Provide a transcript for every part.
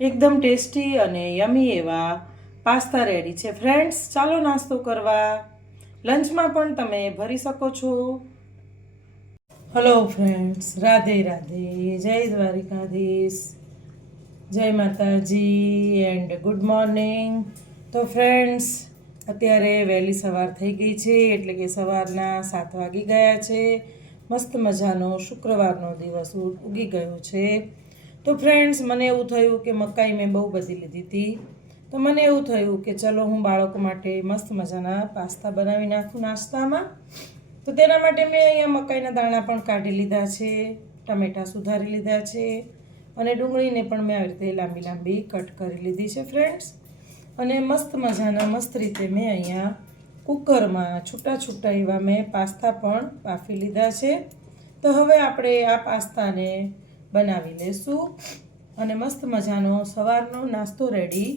એકદમ ટેસ્ટી અને યમી એવા પાસ્તા રેડી છે ફ્રેન્ડ્સ. ચાલો નાસ્તો કરવા. લંચમાં પણ તમે ભરી શકો છો. હલો ફ્રેન્ડ્સ, રાધે રાધે, જય દ્વારિકાધીશ, જય માતાજી એન્ડ ગુડ મોર્નિંગ. તો ફ્રેન્ડ્સ, અત્યારે વહેલી સવાર થઈ ગઈ છે, એટલે કે સવારના 7 વાગી ગયા છે. મસ્ત મજાનો શુક્રવારનો દિવસ ઉગી ગયો છે. તો ફ્રેન્ડ્સ, મને એવું થયું કે મકાઈ મેં બહુ બધી લીધી હતી, તો મને એવું થયું કે ચલો હું બાળકો માટે મસ્ત મજાના પાસ્તા બનાવી નાખું નાસ્તામાં. તો તેના માટે મેં અહીંયા મકાઈના દાણા પણ કાઢી લીધા છે, ટમેટાં સુધારી લીધા છે, અને ડુંગળીને પણ મેં આવી રીતે લાંબી લાંબી કટ કરી લીધી છે ફ્રેન્ડ્સ. અને મસ્ત મજાના મસ્ત રીતે મેં અહીંયા કુકરમાં છૂટા છૂટા એવા મેં પાસ્તા પણ બાફી લીધા છે. તો હવે આપણે આ પાસ્તાને બનાવી લેશું અને મસ્ત મજાનો સવારનો નાસ્તો રેડી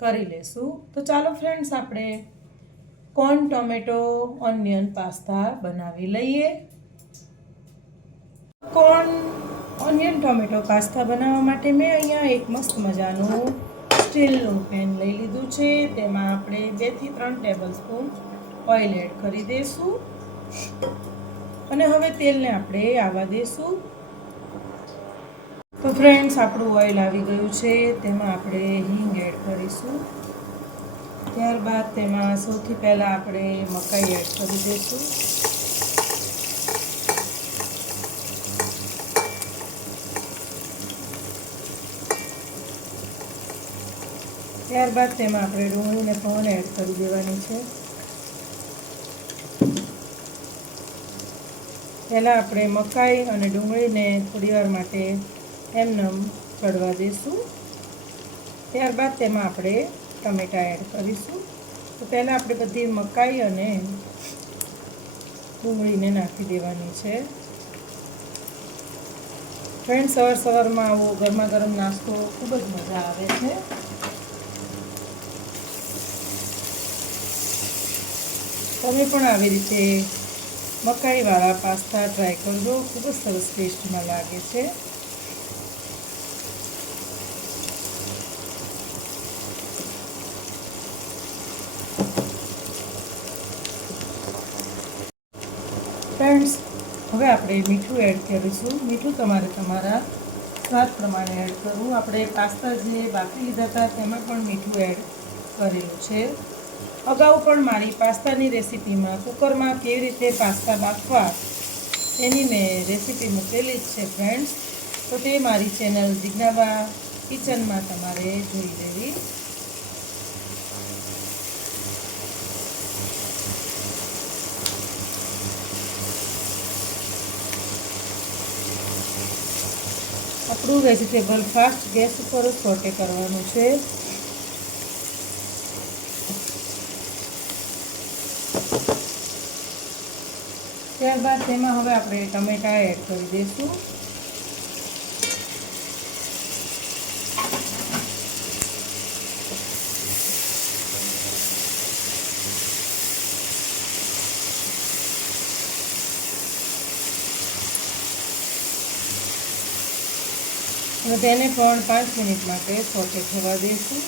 કરી લેશું. તો ચાલો ફ્રેન્ડ્સ, આપણે કોર્ન ટોમેટો ઓનિયન પાસ્તા બનાવી લઈએ. કોર્ન ઓનિયન ટોમેટો પાસ્તા બનાવવા માટે મેં અહીંયા એક મસ્ત મજાનું સ્ટીલનું પેન લઈ લીધું છે. તેમાં આપણે 2 થી 3 ટેબલ સ્પૂન ઓઇલ એડ કરી દઈશું અને હવે તેલને આપણે આવવા દઈશું. તો ફ્રેન્ડ્સ, આપણું ઓઇલ આવી ગયું છે. તેમાં આપણે હિંગ એડ કરીશું. ત્યારબાદ તેમાં સૌથી પહેલાં આપણે મકાઈ એડ કરી દઈશું. ત્યારબાદ તેમાં આપણે ડુંગળીને પણ એડ કરી દેવાની છે. પહેલાં આપણે મકાઈ અને ડુંગળીને થોડીવાર માટે એમનેમ ચડવા દઈશું. ત્યારબાદ તેમાં આપણે ટમેટાં એડ કરીશું. તો પહેલાં આપણે બધી મકાઈ અને ડુંગળીને નાખી દેવાની છે. ફ્રેન્ડ, સવાર સવારમાં આવો ગરમા ગરમ નાસ્તો ખૂબ જ મજા આવે છે. તમે પણ આવી રીતે મકાઈવાળા પાસ્તા ટ્રાય કરજો, ખૂબ જ સરસ ટેસ્ટમાં લાગે છે. ફ્રેન્ડ્સ, હવે આપણે મીઠું એડ કરીશું. મીઠું તમારે તમારા સ્વાદ પ્રમાણે એડ કરવું. આપણે પાસ્તા જે બાફી લીધા હતા તેમાં પણ મીઠું એડ કરેલું છે. અગાઉ પણ મારી પાસ્તાની રેસીપીમાં કુકરમાં કેવી રીતે પાસ્તા બાફવા એની મેં રેસીપી મૂકેલી જ છે ફ્રેન્ડ્સ. તો તે મારી ચેનલ જિજ્ઞાબા કિચનમાં તમારે જોઈ લેવી. આપણું વેજીટેબલ ફાસ્ટ ગેસ ઉપર જ સોટે કરવાનું છે. ત્યારબાદ તેમાં હવે આપણે ટમેટાં એડ કરી દઈશું. અને તેને પણ 5 મિનિટ માટે સોટે થવા દઈશું.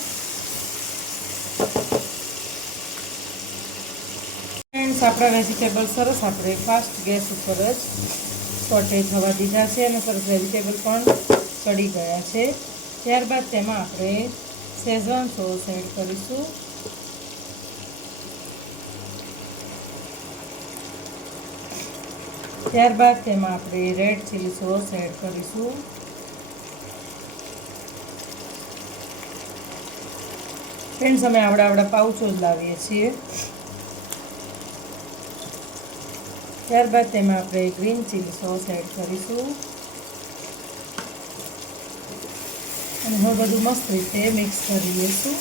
ફ્રેન્ડ્સ, આપણા વેજીટેબલ સરસ આપણે ફાસ્ટ ગેસ ઉપર જ સોટે થવા દીધા છે અને સરસ વેજીટેબલ પણ ચડી ગયા છે. ત્યારબાદ તેમાં આપણે શેઝવાન સોસ એડ કરીશું. ત્યારબાદ તેમાં આપણે રેડ ચીલી સોસ એડ કરીશું. ફ્રેન્ડ્સ, અમે આવડા પાઉચો જ લાવીએ છીએ. ત્યારબાદ તેમાં આપણે ગ્રીન ચીલી સોસ એડ કરીશું અને હવે બધું મસ્ત રીતે મિક્સ કરી લઈશું.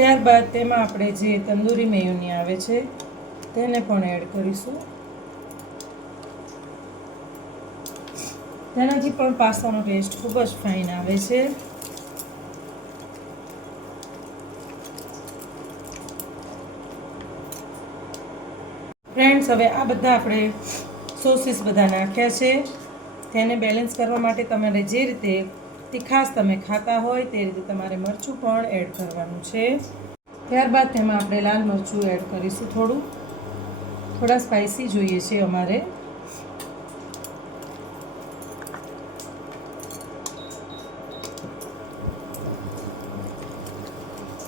ત્યારબાદ તેમાં આપણે જે તંદૂરી મેયોની આવે છે તેને પણ એડ કરીશું. તેનાથી પણ પાસ્તાનો ટેસ્ટ ખૂબ જ ફાઇન આવે છે. ફ્રેન્ડ્સ, હવે આ બધા આપણે સોસીસ બધા નાખ્યા છે. તેને બેલેન્સ કરવા માટે તમારે જે રીતે તીખાશ તમે ખાતા હોય તે રીતે તમારે મરચું પણ એડ કરવાનું છે. ત્યારબાદ તેમાં આપણે લાલ મરચું એડ કરીશું. થોડા સ્પાઇસી જોઈએ છે અમારે.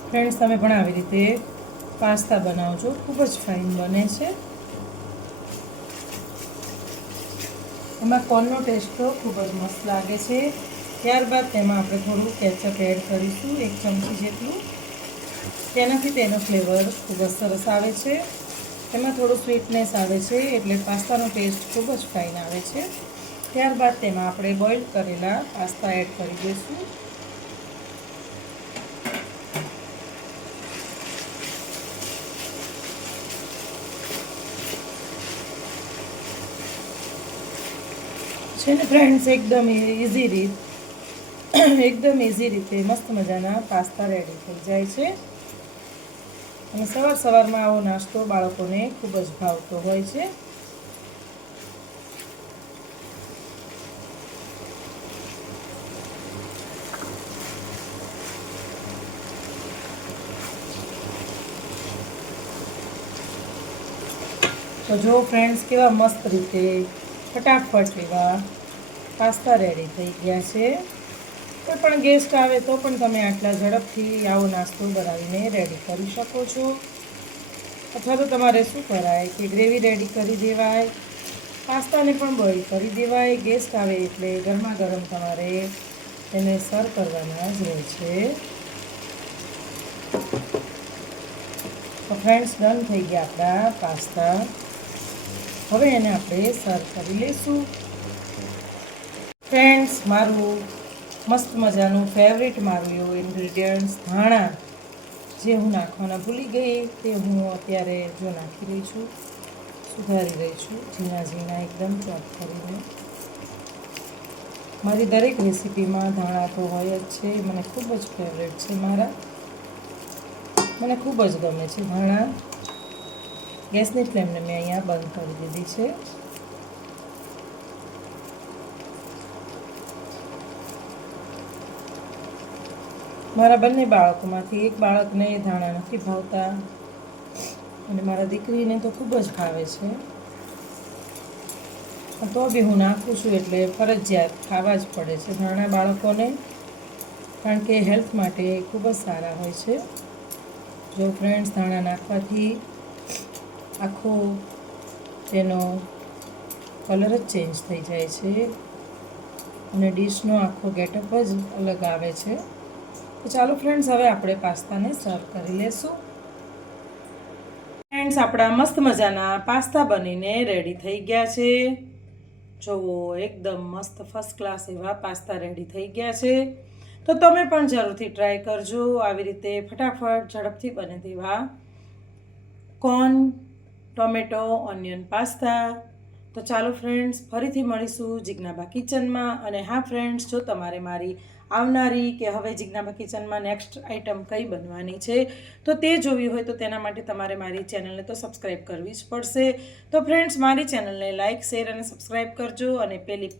ફ્રેન્ડ્સ, તમે પણ આવી રીતે પાસ્તા બનાવજો, ખૂબ જ ફાઇન બને છે. એમાં કોર્નનો ટેસ્ટ તો ખૂબ જ મસ્ત લાગે છે. ત્યારબાદ તેમાં આપણે થોડું કેચઅપ એડ કરીશું, 1 ચમચી જેટલું. તેનાથી તેનો ફ્લેવર ખૂબ જ સરસ આવે છે. એમાં થોડું સ્વીટનેસ આવે છે એટલે પાસ્તાનો ટેસ્ટ ખૂબ જ ફાઇન આવે છે. ત્યારબાદ તેમાં આપણે બોઇલ કરેલા પાસ્તા એડ કરી દઈશું. છે ને ફ્રેન્ડ્સ, એકદમ ઇઝી રીતે મસ્ત મજાના પાસ્તા રેડી થઈ જાય છે. અને સવારમાં આવો નાસ્તો બાળકોને ખૂબ જ ભાવતો હોય છે. તો જો ફ્રેન્ડ્સ, કેવા મસ્ત રીતે ફટાફટ એવા પાસ્તા રેડી થઈ ગયા છે. કોઈ પણ ગેસ્ટ આવે તો પણ તમે આટલા ઝડપથી આવો નાસ્તો બનાવીને રેડી કરી શકો છો. અથવા તો તમારે શું કરાય કે ગ્રેવી રેડી કરી દેવાય, પાસ્તાને પણ બોઇલ કરી દેવાય. ગેસ્ટ આવે એટલે ગરમા ગરમ તમારે એને સર્વ કરવાના જ રહે છે. તો ફ્રેન્ડ્સ, ડન થઈ ગયા આપણા પાસ્તા. હવે એને આપણે સર્વ કરી લઈશું. ફ્રેન્ડ્સ, મારું મસ્ત મજાનું ફેવરિટ મારું એવું ઇન્ગ્રીડિયન્ટ્સ ધાણા, જે હું નાખવાના ભૂલી ગઈ તે હું અત્યારે નાખી રહી છું, સુધારી રહી છું, ઝીણા એકદમ ચોપ કરીને. મારી દરેક રેસીપીમાં ધાણા તો હોય જ છે. મને ખૂબ જ ફેવરેટ છે મને ખૂબ જ ગમે છે ધાણા. ગેસની ફ્લેમને મેં અહીંયા બંધ કરી દીધી છે. મારા બંને બાળકોમાંથી એક બાળકને ધાણા નથી ભાવતા અને મારા દીકરીને તો ખૂબ જ ભાવે છે. તો બી હું નાખું છું એટલે ફરજિયાત ખાવા જ પડે છે ધાણા બાળકોને, કારણ કે હેલ્થ માટે ખૂબ જ સારા હોય છે. જો ફ્રેન્ડ્સ, ધાણા નાખવાથી આખો તેનો કલર જ ચેન્જ થઈ જાય છે અને ડીશનો આખો ગેટઅપ જ અલગ આવે છે. તો ચાલો ફ્રેન્ડ્સ, હવે આપણે પાસ્તાને સર્વ કરી લેશું. ફ્રેન્ડ્સ, આપણા મસ્ત મજાના પાસ્તા બનીને રેડી થઈ ગયા છે. જુઓ, એકદમ મસ્ત ફર્સ્ટ ક્લાસ એવા પાસ્તા રેડી થઈ ગયા છે. તો તમે પણ જરૂરથી ટ્રાય કરજો. આવી રીતે ફટાફટ ઝડપથી બને તેવા કોર્ન, ટોમેટો, ઓનિયન પાસ્તા. તો ચાલો ફ્રેન્ડ્સ, ફરીથી મળીશું જિજ્ઞાબા કિચનમાં. અને હા ફ્રેન્ડ્સ, જો તમારે મારી આવનારી કે હવે જિજ્ઞાબા કિચનમાં નેક્સ્ટ આઈટમ કઈ બનવાની છે તો તે જોવી હોય તો તેના માટે તમારે મારી ચેનલને તો સબસ્ક્રાઈબ કરવી જ પડશે. તો ફ્રેન્ડ્સ, મારી ચેનલને લાઇક, શેર અને સબસ્ક્રાઈબ કરજો અને પેલી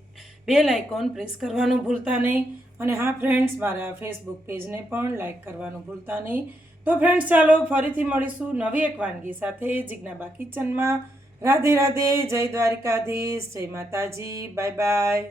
બેલ આઇકોન પ્રેસ કરવાનું ભૂલતા નહીં. અને હા ફ્રેન્ડ્સ, મારા ફેસબુક પેજને પણ લાઇક કરવાનું ભૂલતા નહીં. તો ફ્રેન્ડ્સ, ચાલો ફરીથી મળીશું નવી એક વાનગી સાથે જિજ્ઞાબા કિચનમાં. રાધે રાધે, જય દ્વારિકાધીશ, જય માતાજી, બાય બાય.